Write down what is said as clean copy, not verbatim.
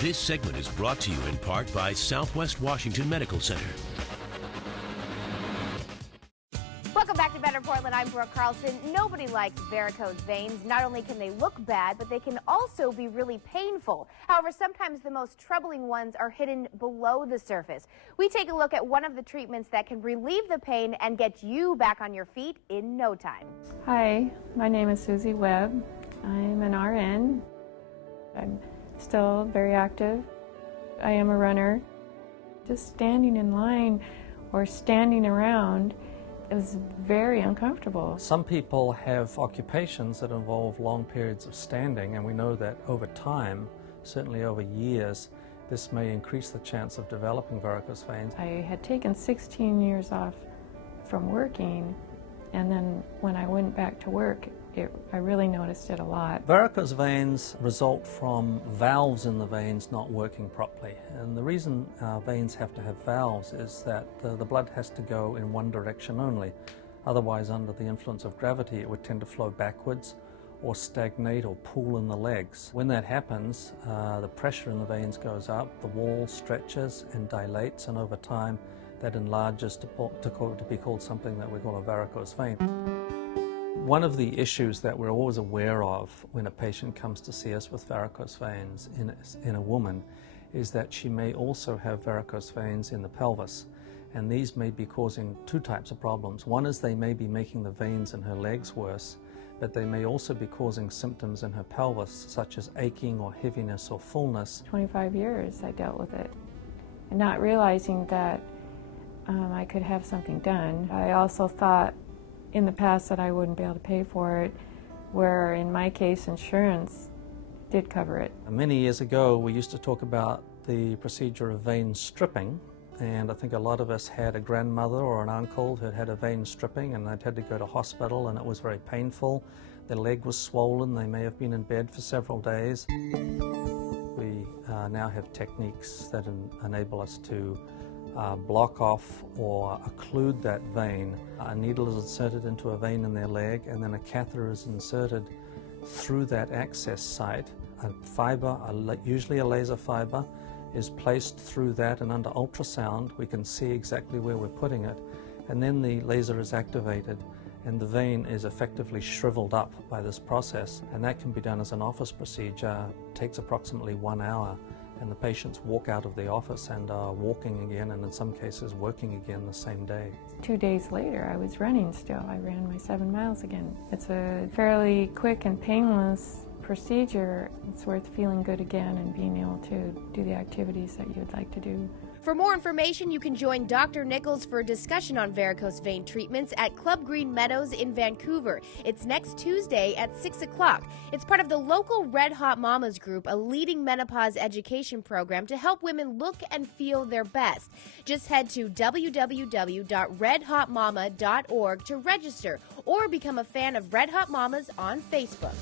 This segment is brought to you in part by Southwest Washington Medical Center. Welcome back to Better Portland. I'm Brooke Carlson. Nobody likes varicose veins. Not only can they look bad, but they can also be really painful. However, sometimes the most troubling ones are hidden below the surface. We take a look at one of the treatments that can relieve the pain and get you back on your feet in no time. Hi, my name is Susie Webb. I'm an RN. I'm still very active. I am a runner. Just standing in line or standing around is very uncomfortable. Some people have occupations that involve long periods of standing, and we know that over time, certainly over years, this may increase the chance of developing varicose veins. I had taken 16 years off from working, and then when I went back to work, I really noticed it a lot. Varicose veins result from valves in the veins not working properly. And the reason veins have to have valves is that the blood has to go in one direction only. Otherwise, under the influence of gravity, it would tend to flow backwards or stagnate or pool in the legs. When that happens, the pressure in the veins goes up, the wall stretches and dilates, and over time that enlarges to be called something that we call a varicose vein. One of the issues that we're always aware of when a patient comes to see us with varicose veins in a woman is that she may also have varicose veins in the pelvis, and these may be causing two types of problems. One is they may be making the veins in her legs worse, but they may also be causing symptoms in her pelvis such as aching or heaviness or fullness. 25 years I dealt with it, and not realizing that I could have something done. I also thought in the past that I wouldn't be able to pay for it, where in my case insurance did cover it. Many years ago we used to talk about the procedure of vein stripping, and I think a lot of us had a grandmother or an uncle who had a vein stripping, and they'd had to go to hospital, and it was very painful. Their leg was swollen, they may have been in bed for several days. We now have techniques that enable us to block off or occlude that vein. A needle is inserted into a vein in their leg, and then a catheter is inserted through that access site. A fiber, usually a laser fiber, is placed through that, and under ultrasound we can see exactly where we're putting it, and then the laser is activated and the vein is effectively shriveled up by this process, and that can be done as an office procedure. It takes approximately 1 hour, and the patients walk out of the office and are walking again, and in some cases working again the same day. 2 days later I was running still. I ran my 7 miles again. It's a fairly quick and painless procedure. It's worth feeling good again and being able to do the activities that you'd like to do. For more information, you can join Dr. Nichols for a discussion on varicose vein treatments at Club Green Meadows in Vancouver. It's next Tuesday at 6 o'clock. It's part of the local Red Hot Mamas group, a leading menopause education program to help women look and feel their best. Just head to www.redhotmama.org to register or become a fan of Red Hot Mamas on Facebook.